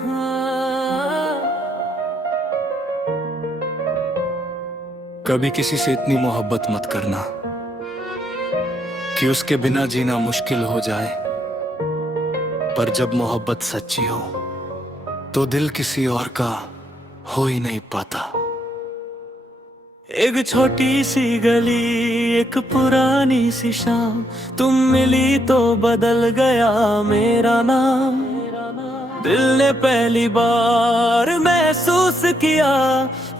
हाँ। कभी किसी से इतनी मोहब्बत मत करना कि उसके बिना जीना मुश्किल हो जाए। पर जब मोहब्बत सच्ची हो तो दिल किसी और का हो ही नहीं पाता। एक छोटी सी गली, एक पुरानी सी शाम, तुम मिली तो बदल गया मेरा नाम। दिल ने पहली बार महसूस किया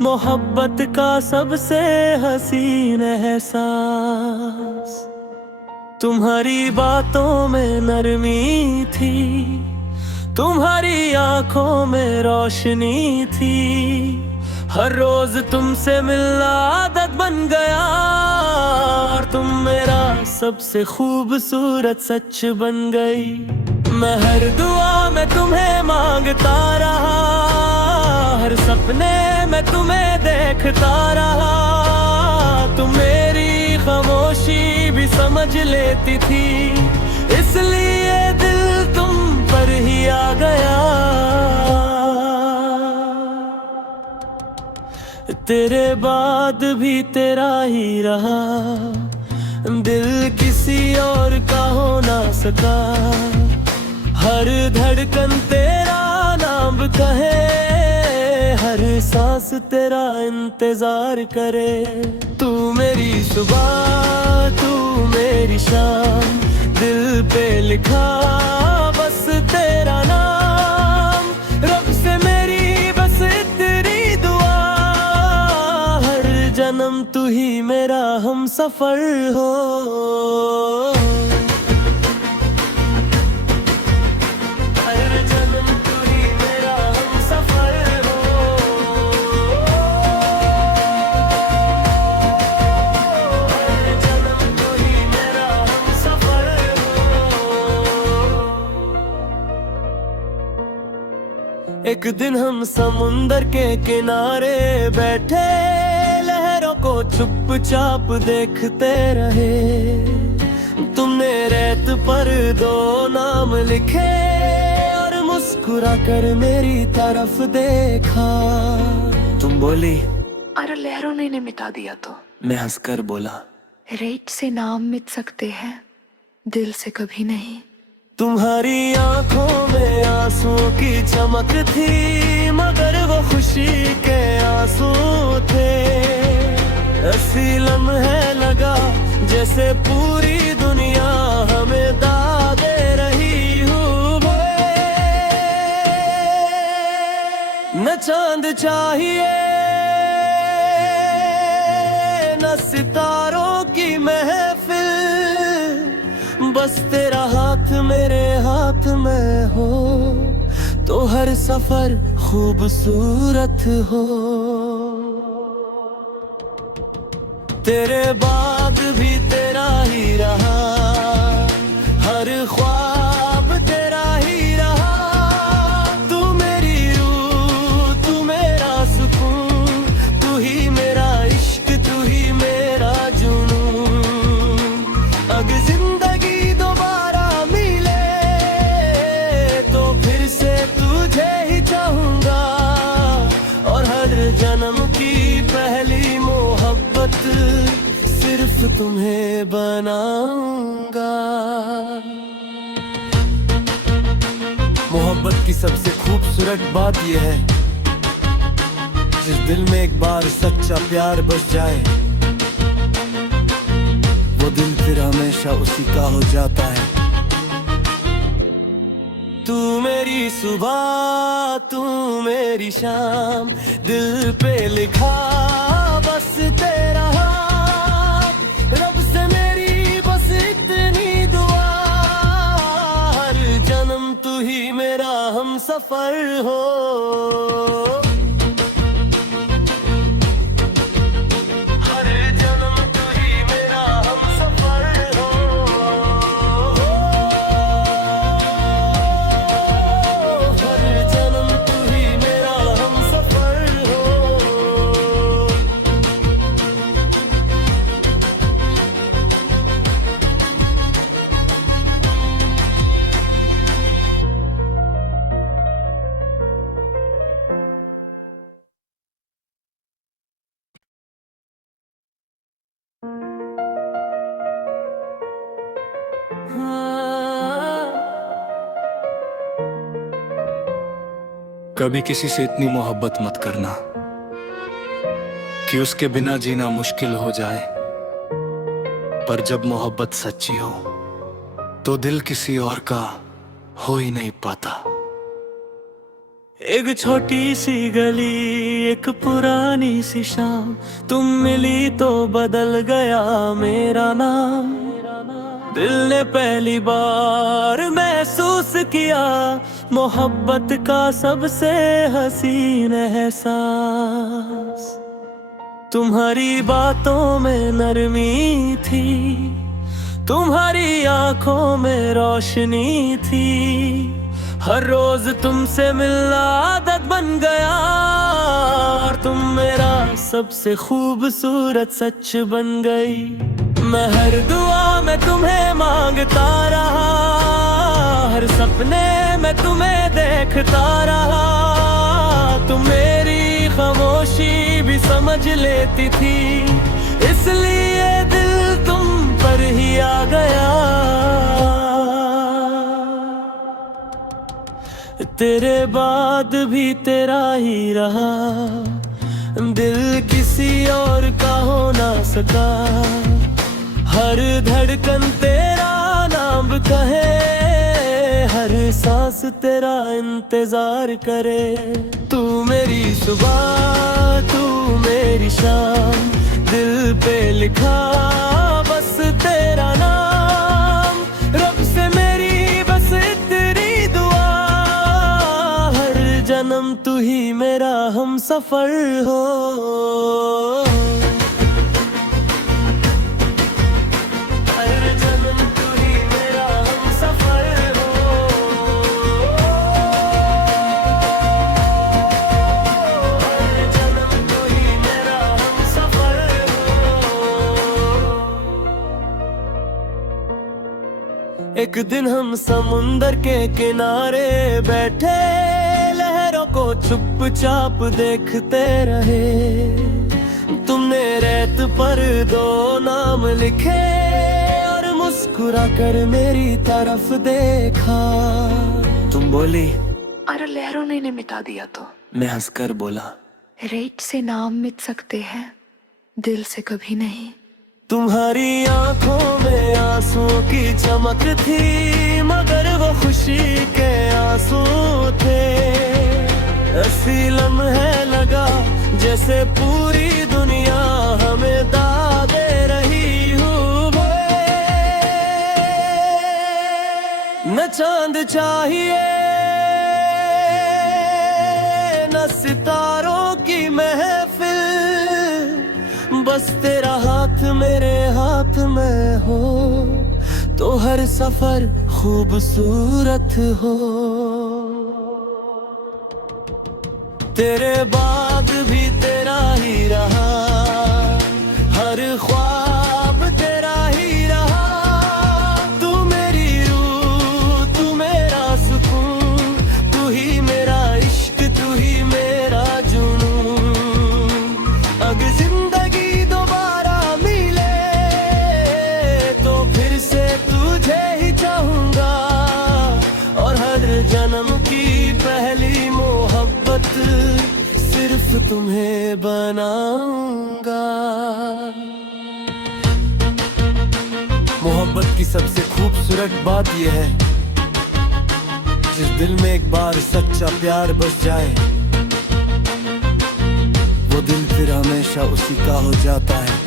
मोहब्बत का सबसे हसीन एहसास। तुम्हारी बातों में नरमी थी, तुम्हारी आंखों में रोशनी थी। हर रोज तुमसे मिलना आदत बन गया, और तुम मेरा सबसे खूबसूरत सच बन गई। मैं हर दुआ में तुम्हें मांगता रहा, हर सपने में तुम्हें देखता रहा। तुम मेरी खामोशी भी समझ लेती थी, इसलिए दिल तुम पर ही आ गया। तेरे बाद भी तेरा ही रहा, दिल किसी और का हो ना सका। हर धड़कन तेरा नाम कहे, हर सांस तेरा इंतजार करे। तू मेरी सुबह, तू मेरी शाम, दिल पे लिखा बस तेरा नाम। रब से मेरी बस इतनी दुआ, हर जन्म तू ही मेरा हम सफर हो। एक दिन हम समुंदर के किनारे बैठे, लहरों को चुपचाप देखते रहे। तुमने रेत पर दो नाम लिखे और मुस्कुरा कर मेरी तरफ देखा। तुम बोली, अरे लहरों ने इन्हें मिटा दिया तो? मैं हंसकर बोला, रेत से नाम मिट सकते हैं, दिल से कभी नहीं। तुम्हारी आंखों में आंसुओं की चमक थी, मगर वो खुशी के आंसू थे। ऐसी लम्हे लगा जैसे पूरी दुनिया हमें दाद दे रही हो। न चांद चाहिए न सितारों की महफिल, बस तेरा हाथ मेरे हाथ में हो तो हर सफर खूबसूरत हो। तेरे बाद भी तेरा ही रहा, हर ख्वाब तेरा ही रहा। तू मेरी रूह, तू मेरा सुकून, तू ही मेरा इश्क, तू ही मेरा जुनून। अगर जिंदगी दोबारा मिले तो फिर से तुझे ही चाहूंगा, और हर जन्म की पहली मोहब्बत सिर्फ तुम्हें बनाऊंगा। मोहब्बत की सबसे खूबसूरत बात यह है, जिस दिल में एक बार सच्चा प्यार बस जाए, वो दिल फिर हमेशा उसी का हो जाता है। तू मेरी सुबह, तू मेरी शाम, दिल पे लिखा बस तेरा नाम। रब से मेरी बस इतनी दुआ, हर जन्म तू ही मेरा हम सफर हो। कभी किसी से इतनी मोहब्बत मत करना कि उसके बिना जीना मुश्किल हो जाए। पर जब मोहब्बत सच्ची हो तो दिल किसी और का हो ही नहीं पाता। एक छोटी सी गली, एक पुरानी सी शाम, तुम मिली तो बदल गया मेरा नाम। दिल ने पहली बार महसूस किया मोहब्बत का सबसे हसीन एहसास। तुम्हारी बातों में नरमी थी, तुम्हारी आंखों में रोशनी थी। हर रोज तुमसे मिलना आदत बन गया और तुम मेरा सबसे खूबसूरत सच बन गई। मैं हर दुआ में तुम्हें मांगता रहा, हर सपने में तुम्हें देखता रहा। तुम मेरी खामोशी भी समझ लेती थी, इसलिए दिल तुम पर ही आ गया। तेरे बाद भी तेरा ही रहा, दिल किसी और का हो ना सका। हर धड़कन तेरा नाम कहे, हर सांस तेरा इंतजार करे। तू मेरी सुबह, तू मेरी शाम, दिल पे लिखा बस तेरा नाम। रब से मेरी बस इतनी दुआ, हर जन्म तू ही मेरा हम सफर हो। एक दिन हम समुंदर के किनारे बैठे, लहरों को चुपचाप देखते रहे। तुमने रेत पर दो नाम लिखे और मुस्कुरा कर मेरी तरफ देखा। तुम बोली, अरे लहरों ने इन्हें मिटा दिया तो? मैं हंसकर बोला, रेत से नाम मिट सकते हैं, दिल से कभी नहीं। तुम्हारी आंखों में आंसुओं की चमक थी, मगर वो खुशी के आंसू थे। ऐसी लम्हे लगा जैसे पूरी दुनिया हमें दाद दे रही हो। न चांद चाहिए न सितारों की महफिल, बस तेरा हाथ मेरे हाथ में हो तो हर सफर खूबसूरत हो। तेरे बाद भी तेरा ही रहा, हर ख्वाब तेरा ही रहा। तू मेरी रूह, तू मेरा सुकून, तू ही मेरा इश्क, तू ही मेरा जुनून। अगर जिंदगी जन्म की पहली मोहब्बत सिर्फ तुम्हें बनाऊंगा। मोहब्बत की सबसे खूबसूरत बात यह है, जिस दिल में एक बार सच्चा प्यार बस जाए, वो दिल फिर हमेशा उसी का हो जाता है।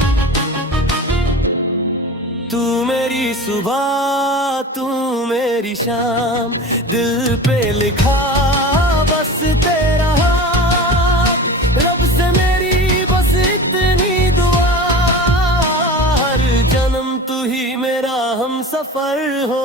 तू मेरी सुबह, तू मेरी शाम, दिल पे लिखा बस तेरा हाथ। रब से मेरी बस इतनी दुआ, हर जन्म तू ही मेरा हम सफर हो।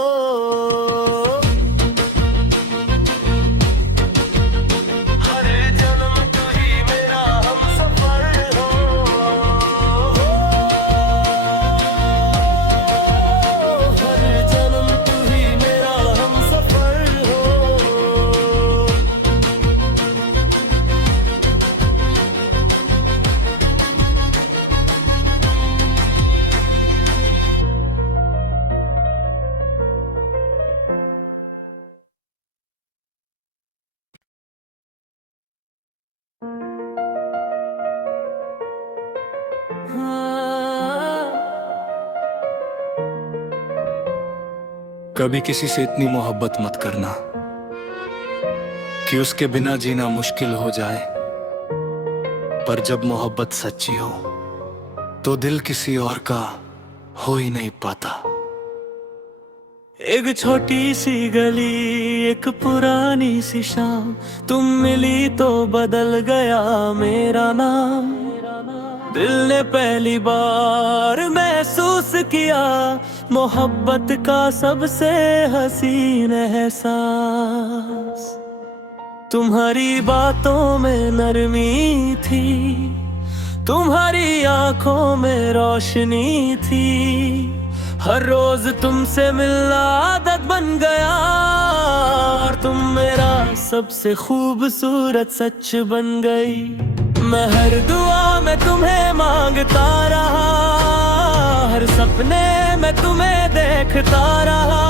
कभी किसी से इतनी मोहब्बत मत करना कि उसके बिना जीना मुश्किल हो जाए। पर जब मोहब्बत सच्ची हो तो दिल किसी और का हो ही नहीं पाता। एक छोटी सी गली, एक पुरानी सी शाम, तुम मिली तो बदल गया मेरा नाम। दिल ने पहली बार महसूस किया मोहब्बत का सबसे हसीन एहसास। तुम्हारी बातों में नरमी थी, तुम्हारी आंखों में रोशनी थी। हर रोज तुमसे मिलना आदत बन गया और तुम मेरा सबसे खूबसूरत सच बन गई। मैं हर दुआ में तुम्हें मांगता रहा, हर सपने में तुम्हें देखता रहा।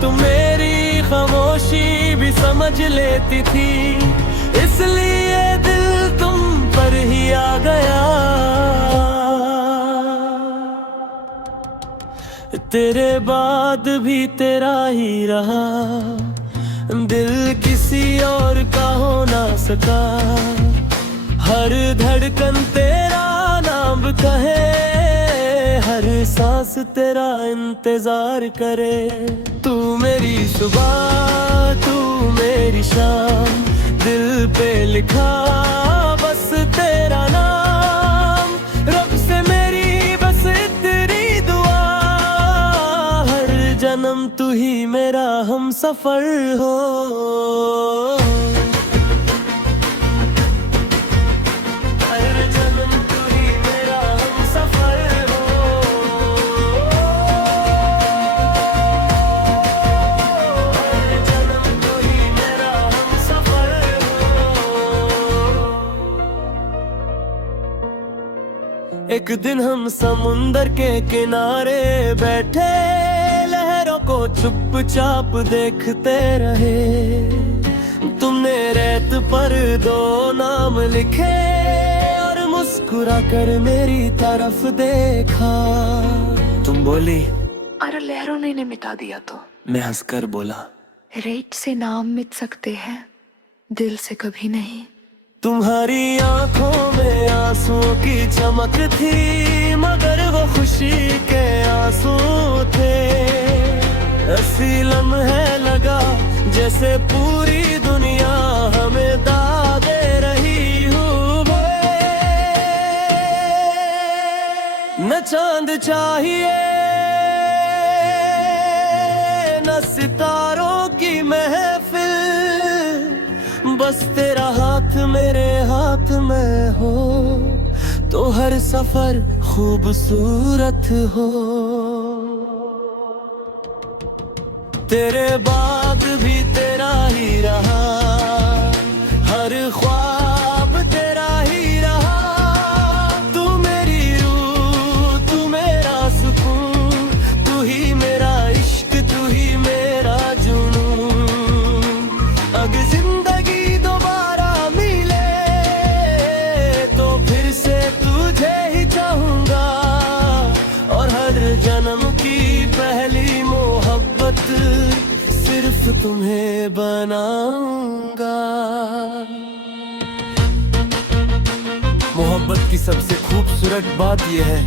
तुम मेरी खामोशी भी समझ लेती थी, इसलिए दिल तुम पर ही आ गया। तेरे बाद भी तेरा ही रहा, दिल किसी और का हो ना सका। हर धड़कन तेरा नाम कहे, हर सांस तेरा इंतजार करे। तू मेरी सुबह, तू मेरी शाम, दिल पे लिखा बस तेरा नाम। रब से मेरी बस इतनी दुआ, हर जन्म तू ही मेरा हम सफर हो। हर जन्म तू ही मेरा हम सफर हो। हर जन्म तू ही मेरा हम सफर हो। एक दिन हम समुंदर के किनारे बैठे, लहरों को चुपचाप देखते रहे। तुमने रेत पर दो नाम लिखे और मुस्कुरा कर मेरी तरफ देखा। तुम बोली, और लहरों ने इन्हें मिटा दिया तो मैं हंसकर बोला, रेत से नाम मिट सकते हैं, दिल से कभी नहीं। तुम्हारी आंखों में आंसुओं की चमक थी, मगर वो खुशी के आंसू थे। ऐसी लम्हे लगा जैसे पूरी दुनिया हमें दाद दे रही हूँ। न चांद चाहिए न सितारों की महफिल, बस तेरा हाथ मेरे हाथ में हो तो हर सफर खूबसूरत हो। तेरे बाद भी तेरा ही रहा, हर ख्वाब तेरा ही रहा। तू मेरी रूह, तू मेरा सुकून, तू ही मेरा इश्क, तू ही मेरा जुनून। अगर जिंदगी दोबारा मिले तो फिर से तुझे ही चाहूंगा, और हर जन्म की पहली मोहब्बत सिर्फ तुम्हें बनाऊंगा। मोहब्बत की सबसे खूबसूरत बात यह है,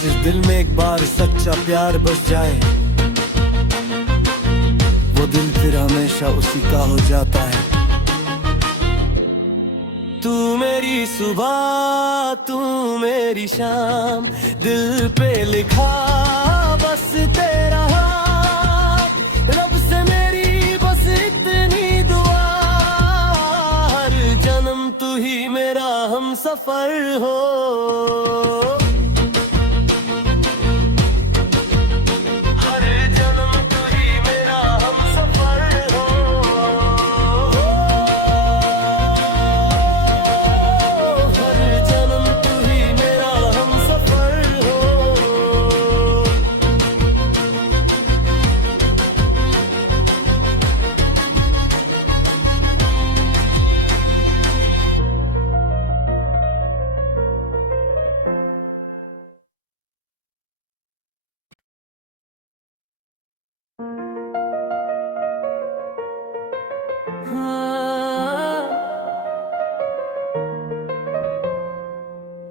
जिस दिल में एक बार सच्चा प्यार बस जाए, वो दिल फिर हमेशा उसी का हो जाता है। तू मेरी सुबह, तू मेरी शाम, दिल पे लिखा बस तेरा हाथ। रब से मेरी बस इतनी दुआ, हर जन्म तू ही मेरा हम सफर हो। हर जन्म तू ही मेरा हम सफर हो। हर जन्म तू ही मेरा हम सफर हो।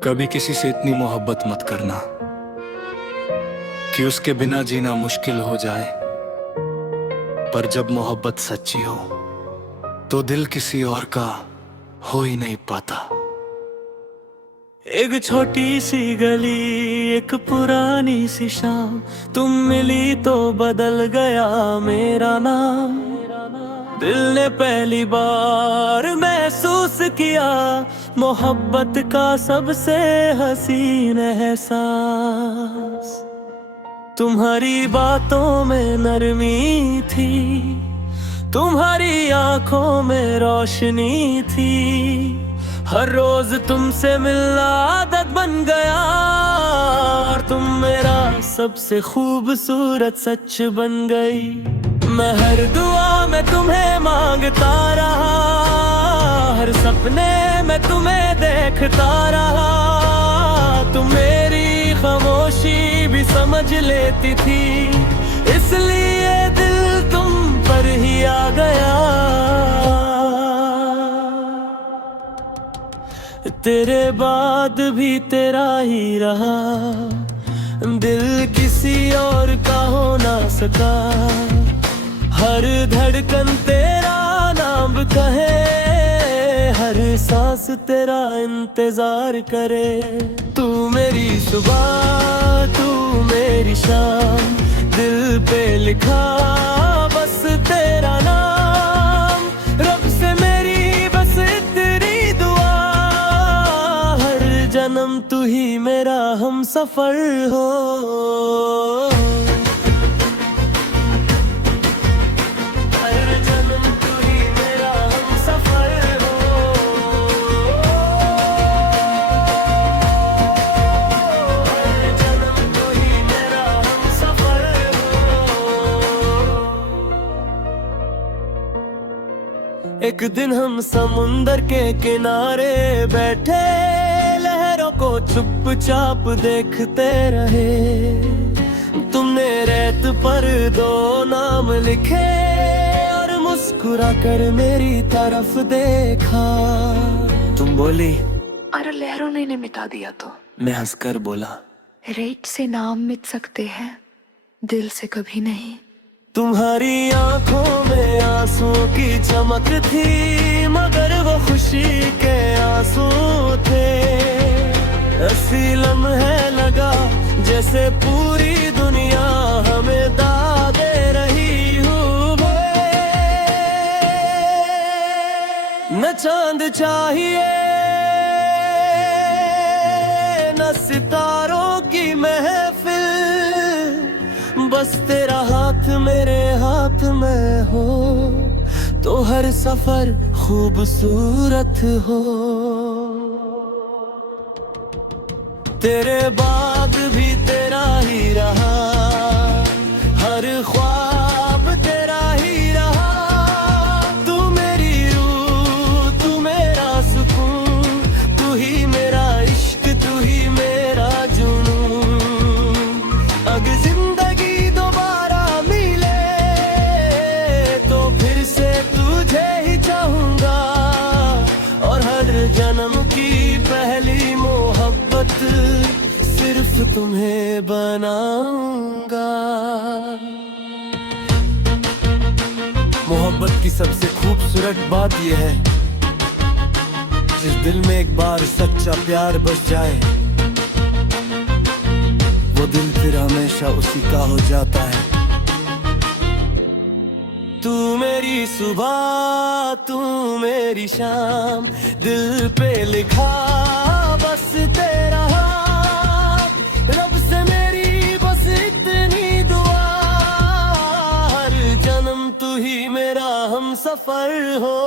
कभी किसी से इतनी मोहब्बत मत करना कि उसके बिना जीना मुश्किल हो जाए। पर जब मोहब्बत सच्ची हो तो दिल किसी और का हो ही नहीं पाता। एक छोटी सी गली, एक पुरानी सी शाम, तुम मिली तो बदल गया मेरा नाम। दिल ने पहली बार महसूस किया मोहब्बत का सबसे हसीन एहसास। तुम्हारी बातों में नरमी थी, तुम्हारी आंखों में रोशनी थी। हर रोज तुमसे मिलना आदत बन गया और तुम मेरा सबसे खूबसूरत सच बन गई। मैं हर दुआ में तुम्हें मांगता रहा, हर सपने में तुम्हें देखता रहा। तुम मेरी खामोशी भी समझ लेती थी, इसलिए दिल तुम पर ही आ गया। तेरे बाद भी तेरा ही रहा, दिल किसी और का हो ना सका। हर धड़कन तेरा नाम कहे, हर सांस तेरा इंतजार करे। तू मेरी सुबह, तू मेरी शाम, दिल पे लिखा बस तेरा नाम। रब से मेरी बस इतनी दुआ, हर जन्म तू ही मेरा हम सफर हो। एक दिन हम समुंदर के किनारे बैठे, लहरों को चुपचाप देखते रहे। तुमने रेत पर दो नाम लिखे और मुस्कुरा कर मेरी तरफ देखा। तुम बोली, और लहरों ने इन्हें मिटा दिया तो? मैं हंसकर बोला, रेत से नाम मिट सकते हैं, दिल से कभी नहीं। तुम्हारी आंखों में आंसुओं की चमक थी, मगर वो खुशी के आंसू थे। ऐसी लम्हे लगा जैसे पूरी दुनिया हमें दाद दे रही हूँ। न चांद चाहिए न सितारों की महफिल, बस तेरा हाथ मेरे हाथ में हो तो हर सफर खूबसूरत हो। तेरे बाद भी तेरा ही रहा, हर ख्वाब तेरा ही रहा। तू मेरी रूह, तू मेरा सुकून, तू ही मेरा इश्क, तू ही मेरा जुनून। अगर जिंदगी दोबारा मिले तो फिर से तुझे ही चाहूंगा, और हर जन्म की पहली मोहब्बत सिर्फ तुम्हें बनाऊंगा। मोहब्बत की सबसे खूबसूरत बात यह है, जिस दिल में एक बार सच्चा प्यार बस जाए, वो दिल फिर हमेशा उसी का हो जाता है। तू मेरी सुबह, तू मेरी शाम, दिल पे लिखा बस तेरा नाम। रब से मेरी बस इतनी दुआ, हर जन्म तू ही मेरा हम सफर हो।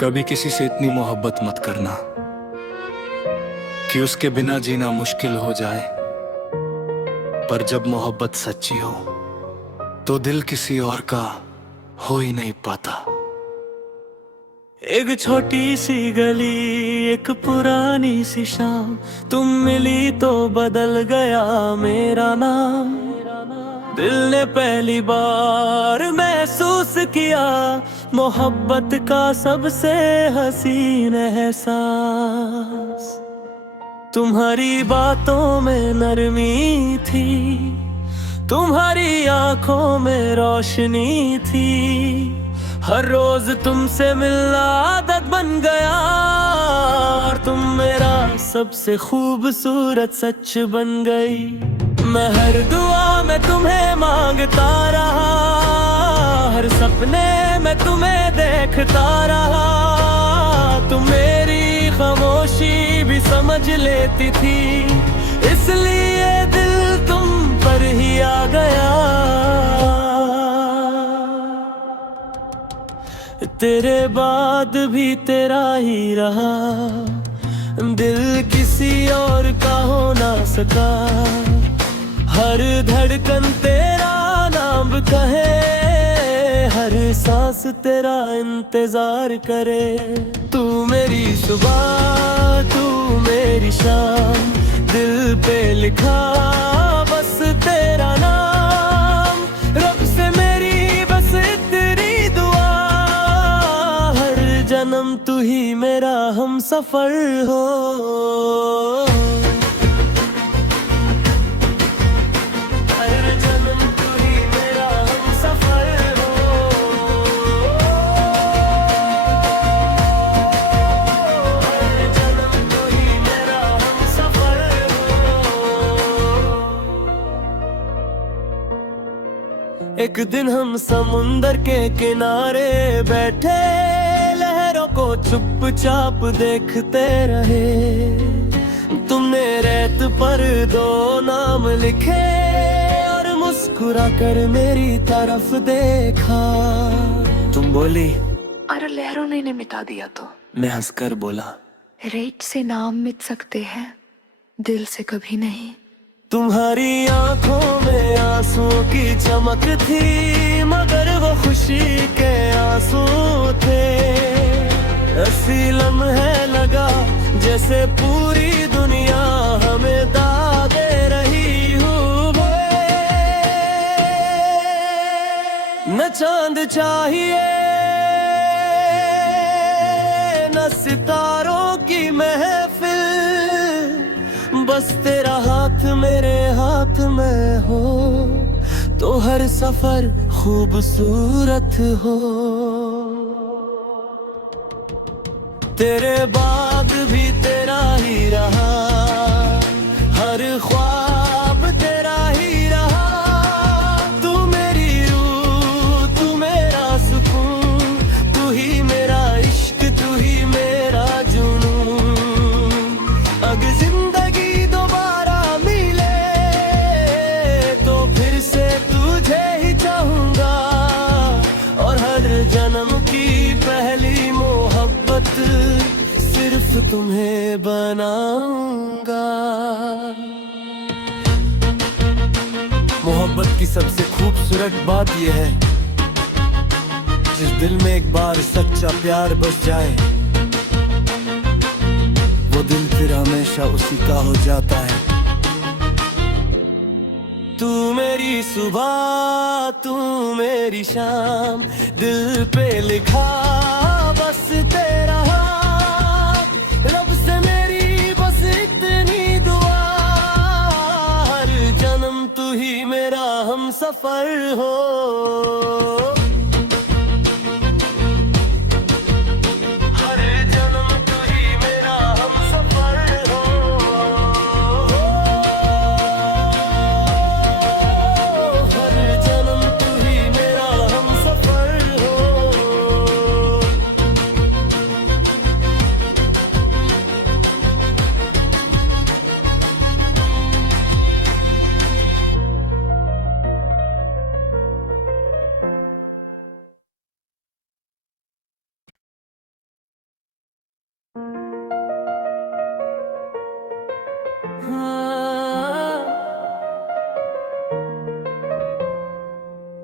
कभी किसी से इतनी मोहब्बत मत करना कि उसके बिना जीना मुश्किल हो जाए। पर जब मोहब्बत सच्ची हो तो दिल किसी और का हो ही नहीं पाता। एक छोटी सी गली, एक पुरानी सी शाम, तुम मिली तो बदल गया मेरा नाम। दिल ने पहली बार महसूस किया मोहब्बत का सबसे हसीन एहसास। तुम्हारी बातों में नरमी थी, तुम्हारी आंखों में रोशनी थी। हर रोज तुमसे मिलना आदत बन गया और तुम मेरा सबसे खूबसूरत सच बन गई। मैं हर दुआ में तुम्हें मांगता रहा, हर सपने में तुम्हें देखता रहा। तुम मेरी खामोशी भी समझ लेती थी, इसलिए दिल तुम पर ही आ गया। तेरे बाद भी तेरा ही रहा, दिल किसी और का हो ना सका। हर धड़कन तेरा नाम कहे, हर सांस तेरा इंतजार करे। तू मेरी सुबह, तू मेरी शाम, दिल पे लिखा बस तेरा नाम। रब से मेरी बस इतनी दुआ, हर जन्म तू ही मेरा हम सफर हो। एक दिन हम समुंदर के किनारे बैठे, लहरों को चुपचाप देखते रहे। तुमने रेत पर दो नाम लिखे और मुस्कुरा कर मेरी तरफ देखा। तुम बोली, अरे लहरों ने मिटा दिया तो? मैं हंसकर बोला, रेत से नाम मिट सकते हैं, दिल से कभी नहीं। तुम्हारी आंखों में आंसुओं की चमक थी, मगर वो खुशी के आंसू थे। ऐसी लम्हे लगा जैसे पूरी दुनिया हमें दाद दे रही हूँ। न चांद चाहिए न सितारों की महफिल, बस तेरा हाथ मेरे हाथ में हो तो हर सफर खूबसूरत हो। तेरे बाद भी तेरा ही रहा, हर ख्वाब तेरा ही रहा। तू मेरी रूह, तू मेरा सुकून, तू ही मेरा इश्क, तू ही मेरा जुनून। अगर जिंदगी दोबारा मिले तो फिर से तुझे ही चाहूंगा, और हर जन्म की पहली मोहब्बत सिर्फ तुम्हें बनाऊंगा। मोहब्बत की सबसे खूबसूरत बात यह है, जिस दिल में एक बार सच्चा प्यार बस जाए, वो दिल फिर हमेशा उसी का हो जाता है। तू मेरी सुबह, तू मेरी शाम, दिल पे लिखा बस तेरा हाथ। रब से मेरी बस इतनी दुआ, हर जन्म तू ही मेरा हम सफर हो। हर जन्म तू ही मेरा हमसफर हो। हर जन्म तू ही मेरा हमसफर हो।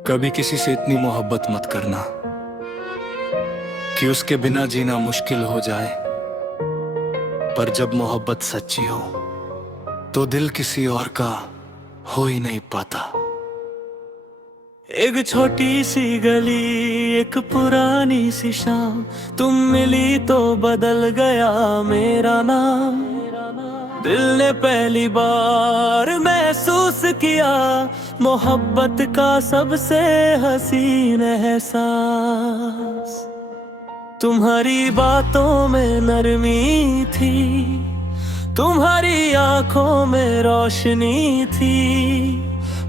कभी किसी से इतनी मोहब्बत मत करना कि उसके बिना जीना मुश्किल हो जाए। पर जब मोहब्बत सच्ची हो तो दिल किसी और का हो ही नहीं पाता। एक छोटी सी गली, एक पुरानी सी शाम, तुम मिली तो बदल गया मेरा नाम। दिल ने पहली बार महसूस किया मोहब्बत का सबसे हसीन एहसास। तुम्हारी बातों में नरमी थी, तुम्हारी आंखों में रोशनी थी।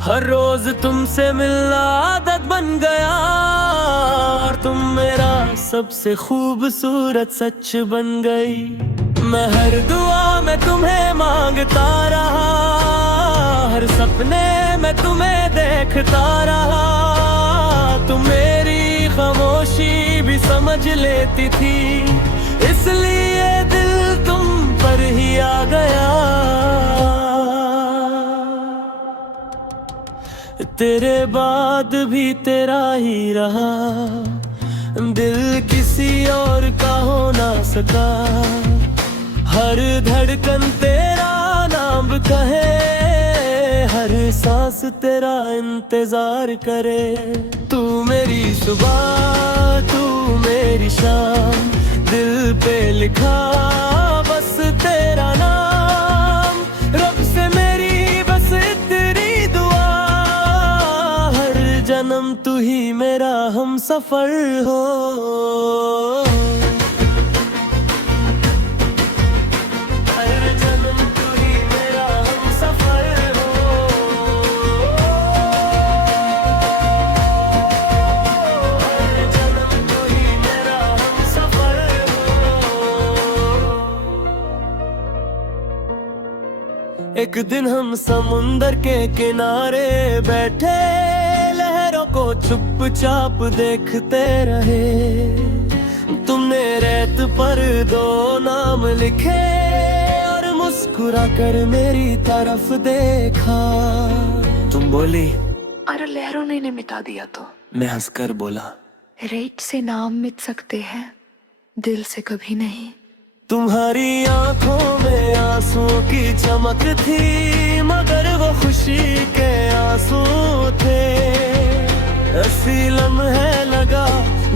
हर रोज तुमसे मिलना आदत बन गया और तुम मेरा सबसे खूबसूरत सच बन गई। मैं हर दुआ में तुम्हें मांगता रहा, हर सपने में तुम्हें देखता रहा। तुम मेरी खामोशी भी समझ लेती थी, इसलिए दिल तुम पर ही आ गया। तेरे बाद भी तेरा ही रहा, दिल किसी और का हो ना सका। हर धड़कन तेरा नाम कहे, हर सांस तेरा इंतजार करे। तू मेरी सुबह, तू मेरी शाम, दिल पे लिखा बस तेरा नाम। रब से मेरी बस इतनी दुआ, हर जन्म तू ही मेरा हम सफर हो। एक दिन हम समुंदर के किनारे बैठे, लहरों को चुपचाप देखते रहे। तुमने रेत पर दो नाम लिखे और मुस्कुरा कर मेरी तरफ देखा। तुम बोली, अरे लहरों ने मिटा दिया तो? मैं हंसकर बोला, रेत से नाम मिट सकते हैं, दिल से कभी नहीं। तुम्हारी आंखों में आंसुओं की चमक थी, मगर वो खुशी के आंसू थे। ऐसी लम्हे लगा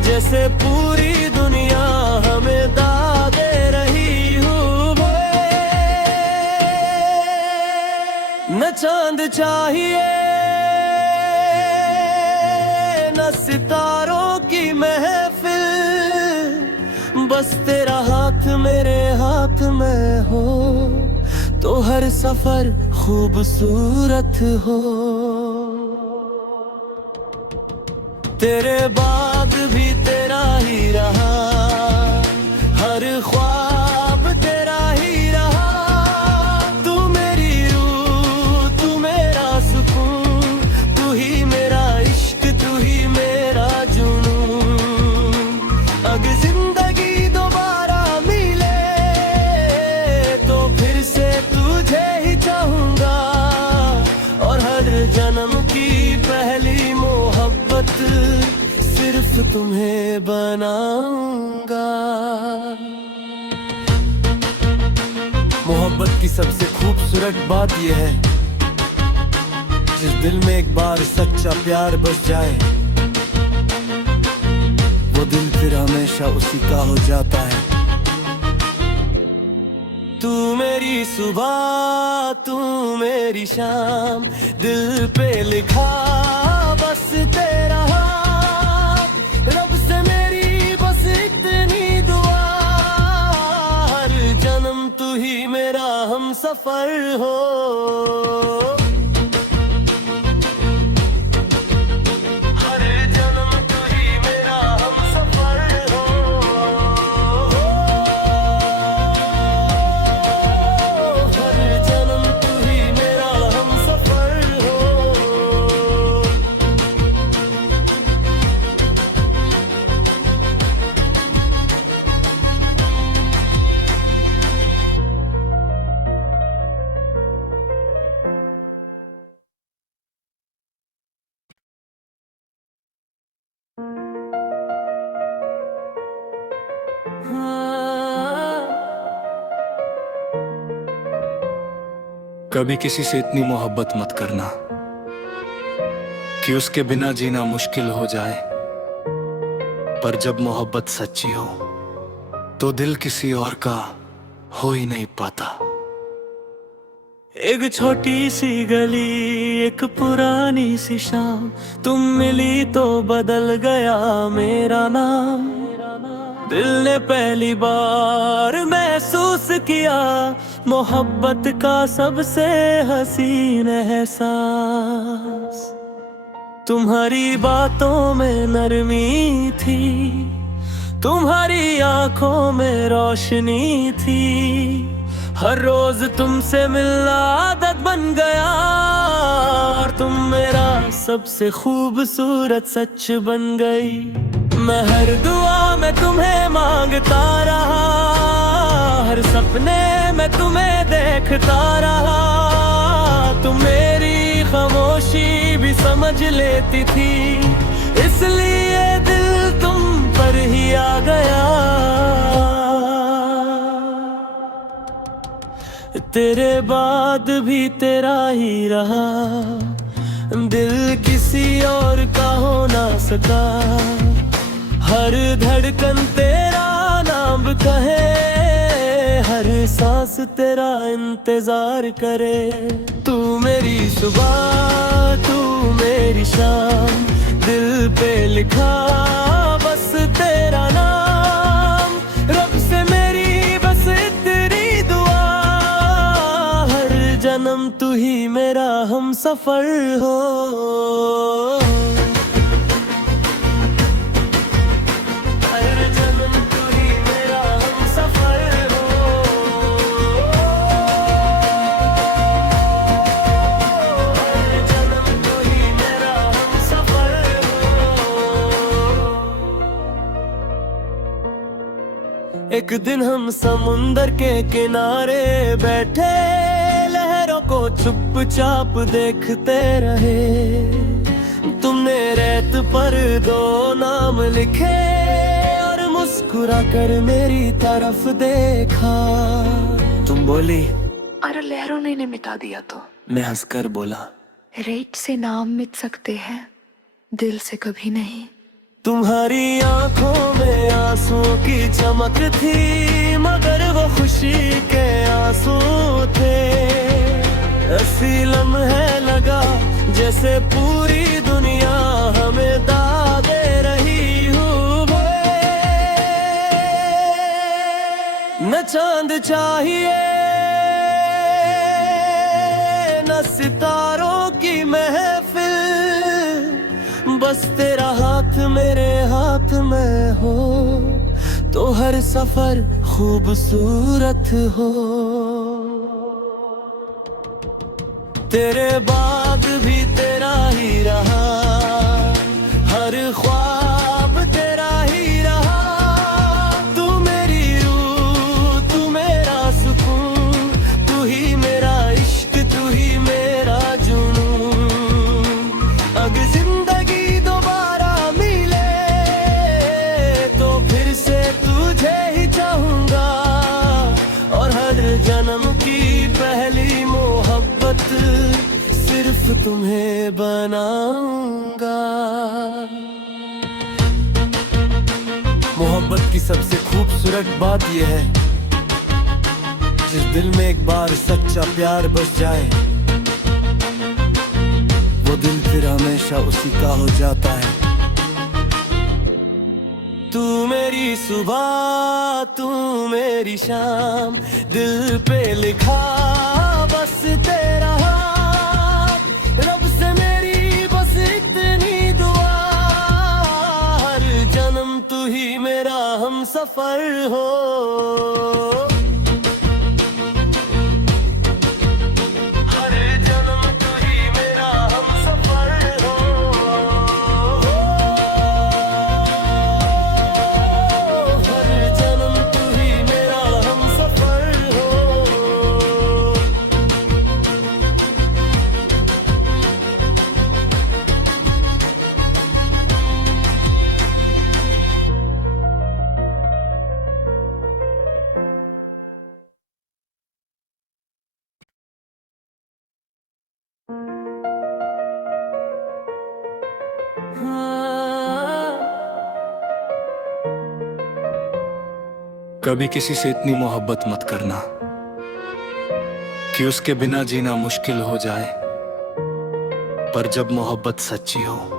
जैसे पूरी दुनिया हमें दाद दे रही हो। न चांद चाहिए न सितारों की महफिल, बस तेरा हाथ मेरे हाथ में हो तो हर सफर खूबसूरत हो। तेरे बाद भी तेरा ही रहा, हर ख्वाब तेरा ही रहा। तू मेरी रूह, तू मेरा सुकून, तू ही मेरा इश्क, तू ही मेरा जुनून। अगर जिंदगी दोबारा मिले तो फिर से तुझे ही चाहूंगा, और हर जन्म की पहली मोहब्बत सिर्फ तुम्हें बनाऊंगा। मोहब्बत की सबसे खूबसूरत बात यह है, जिस दिल में एक बार सच्चा प्यार बस जाए, वो दिल फिर हमेशा उसी का हो जाता है। तू मेरी सुबह, तू मेरी शाम, दिल पे लिखा बस तेरा हाथ। रब से मेरी बस इतनी दुआ, हर जन्म तू ही मेरा हम सफर हो। कभी किसी से इतनी मोहब्बत मत करना कि उसके बिना जीना मुश्किल हो जाए। पर जब मोहब्बत सच्ची हो तो दिल किसी और का हो ही नहीं पाता। एक छोटी सी गली, एक पुरानी सी शाम, तुम मिली तो बदल गया मेरा नाम। दिल ने पहली बार महसूस किया मोहब्बत का सबसे हसीन एहसास। तुम्हारी बातों में नरमी थी, तुम्हारी आंखों में रोशनी थी। हर रोज तुमसे मिलना आदत बन गया और तुम मेरा सबसे खूबसूरत सच बन गई। मैं हर दुआ में तुम्हें मांगता रहा, हर सपने में तुम्हें देखता रहा। तुम मेरी खामोशी भी समझ लेती थी, इसलिए दिल तुम पर ही आ गया। तेरे बाद भी तेरा ही रहा, दिल किसी और का हो ना सका। हर धड़कन तेरा नाम कहे, हर सांस तेरा इंतजार करे। तू मेरी सुबह, तू मेरी शाम, दिल पे लिखा बस तेरा नाम। रब से मेरी बस इतनी दुआ, हर जन्म तू ही मेरा हम सफर हो। हर जन्म तू ही मेरा हम सफर हो। हर जन्म तू ही मेरा हम सफर हो। एक दिन हम समुंदर के किनारे बैठे, लहरों को चुपचाप देखते रहे। तुमने रेत पर दो नाम लिखे और मुस्कुरा कर मेरी तरफ देखा। तुम बोली, और लहरों ने मिटा दिया तो मैं हंसकर बोला, रेत से नाम मिट सकते हैं, दिल से कभी नहीं। तुम्हारी आंखों में आंसुओं की चमक थी, मगर वो खुशी के आंसू थे। ऐसी लम्हे लगा जैसे पूरी दुनिया हमें दाद दे रही हो। न चांद चाहिए न सितारों की महफिल, बस तेरा हाथ मेरे हाथ में हो तो हर सफर खूबसूरत हो। तेरे बाद भी तेरा ही रहा, हर ख्वाब तेरा ही रहा। तू मेरी रूह, तू मेरा सुकून, तू ही मेरा इश्क, तू ही मेरा जुनून। अगर जिंदगी दोबारा मिले तो फिर से तुझे ही चाहूंगा, और हर जन्म की पहली मोहब्बत सिर्फ तुम्हें बनाऊंगा। मोहब्बत की सबसे खूबसूरत बात यह है, जिस दिल में एक बार सच्चा प्यार बस जाए, वो दिल फिर हमेशा उसी का हो जाता है। तू मेरी सुबह, तू मेरी शाम, दिल पे लिखा बस तेरा हाथ। रब से मेरी बस इतनी दुआ, हर जन्म तू ही मेरा हम सफर हो। हर जन्म तू ही मेरा हम सफर हो। हर जन्म तू ही मेरा हम सफर हो। कभी किसी से इतनी मोहब्बत मत करना कि उसके बिना जीना मुश्किल हो जाए, पर जब मोहब्बत सच्ची हो